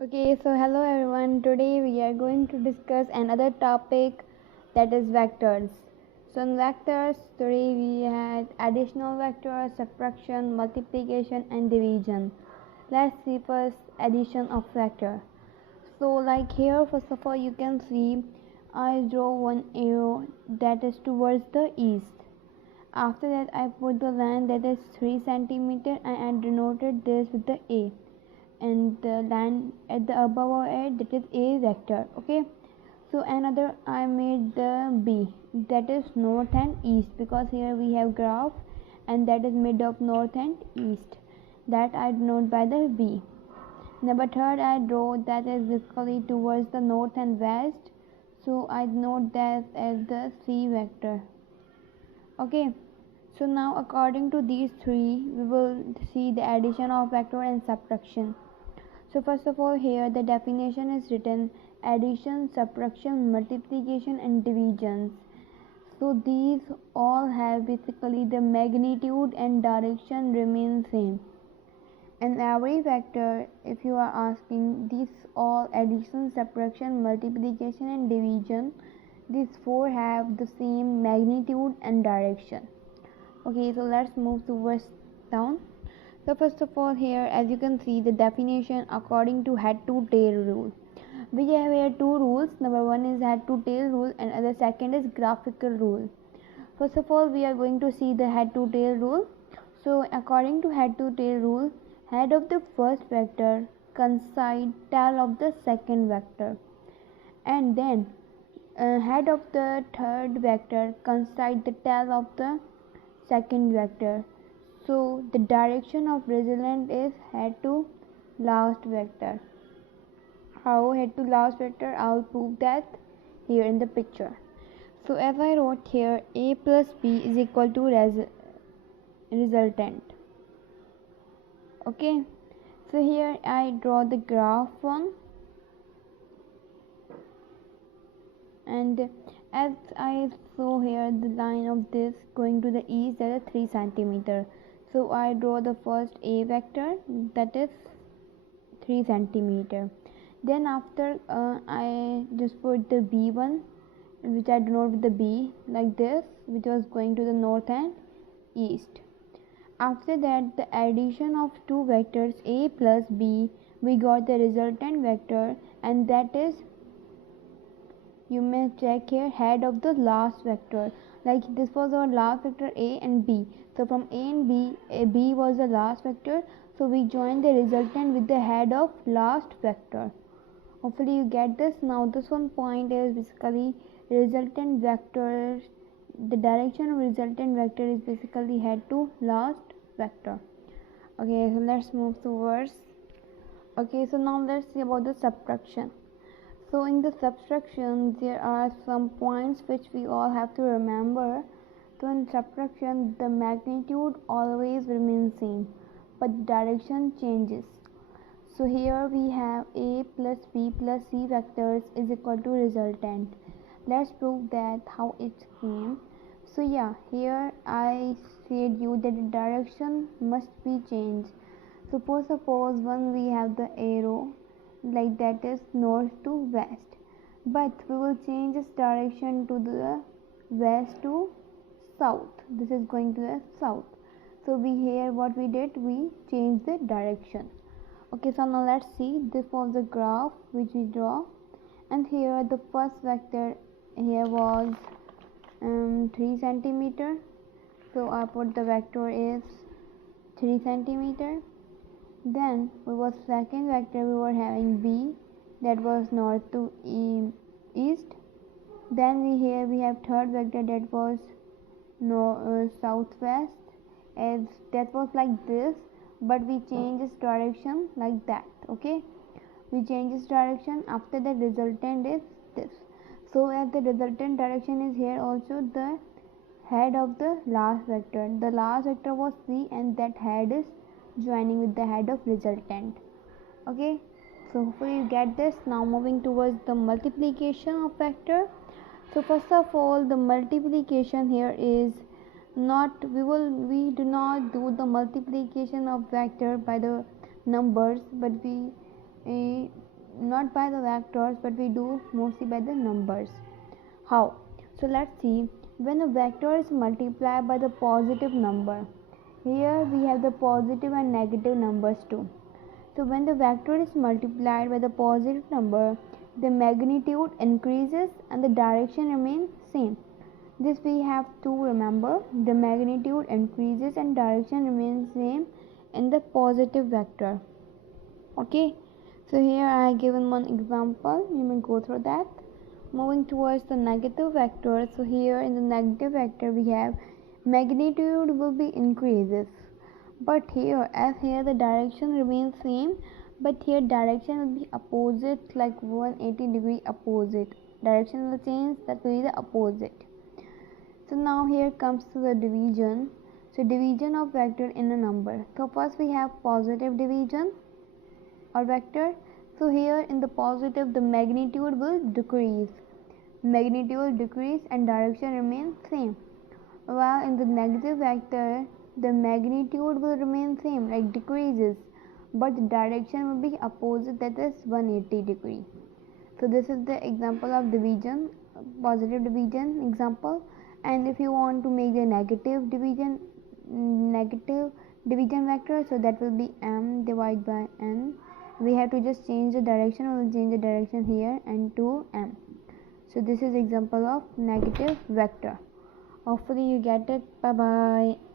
Okay, so hello everyone. Today we are going to discuss another topic, that is vectors. So in vectors, today we had additional vectors, subtraction, multiplication and division. Let's see first addition of vector. So like here, first of all, you can see I draw one arrow that is towards the east. After that, I put the line that is 3 centimeter and I denoted this with the A, and the line at the above it, that is A vector. Okay, so another I made the B, that is north and east, because here we have graph and that is made of north and east, that I denote by the B. Number third, I draw that is basically towards the north and west, so I denote that as the C vector. Okay, so now according to these three, we will see the addition of vector and subtraction. So first of all, here the definition is written: addition, subtraction, multiplication and divisions. So these all have basically the magnitude and direction remain same. And every vector, if you are asking, these all addition, subtraction, multiplication and division, these four have the same magnitude and direction. Okay, so let's move towards down. So first of all, here as you can see the definition according to head to tail rule. We have here two rules. Number one is head to tail rule and the second is graphical rule. First of all, we are going to see the head to tail rule. So according to head to tail rule, head of the first vector coincide tail of the second vector, and then head of the third vector coincide the tail of the second vector. So the direction of resultant is head to last vector. How head to last vector? I will prove that here in the picture. So as I wrote here, A plus B is equal to resultant. Okay, so here I draw the graph one, and as I saw here the line of this going to the east, that is 3 centimeter. So I draw the first A vector, that is 3 centimeter. Then after I just put the B1, which I denote with the B like this, which was going to the north and east. After that, the addition of two vectors A plus B, we got the resultant vector, and that is, you may check here, head of the last vector. Like this was our last vector A and B. So from A and B, B was the last vector. So we join the resultant with the head of last vector. Hopefully you get this. Now this one point is basically resultant vector. The direction of resultant vector is basically head to last vector. Okay, so let's move towards. Okay, so now let's see about the subtraction. So in the subtraction, there are some points which we all have to remember. So in subtraction, the magnitude always remains same, but the direction changes. So here we have A plus B plus C vectors is equal to resultant. Let's prove that how it came. So yeah, here I said you that the direction must be changed. Suppose when we have the arrow like that is north to west, but we will change its direction to the west to south. This is going to the south. So we here what we did, we changed the direction. Okay, so now let's see, this was the graph which we draw, and here the first vector here was 3 centimeter. So I put the vector is 3 centimeter. Then we was second vector, we were having B, that was north to east. Then we have third vector, that was southwest, as that was like this, but we change its direction like that. Okay, we change its direction. After the resultant is this. So as the resultant direction is here, also the head of the last vector, the last vector was C, and that head is joining with the head of resultant. Okay, so hopefully you get this. Now moving towards the multiplication of vector. So first of all, the multiplication here is not, we do not do the multiplication of vector by the numbers, but we not by the vectors, but we do mostly by the numbers. How? So let's see. When a vector is multiplied by the positive number, here we have the positive and negative numbers too. So when the vector is multiplied by the positive number, the magnitude increases and the direction remains same. This we have to remember. The magnitude increases and direction remains same in the positive vector. Okay, so here I have given one example. You may go through that. Moving towards the negative vector. So here in the negative vector we have magnitude will be increases, but here as here the direction remains same, but here direction will be opposite, like 180-degree opposite. Direction will change, that will be the opposite. So now here comes to the division. So division of vector in a number. So first we have positive division or vector. So here in the positive the magnitude will decrease. Magnitude will decrease and direction remains same. While in the negative vector the magnitude will remain same, like decreases, but the direction will be opposite, that is 180-degree. So this is the example of division, positive division example. And if you want to make the negative division vector, so that will be m divided by n. We have to just change the direction. We will change the direction here and to m. So this is example of negative vector. Hopefully you get it. Bye bye.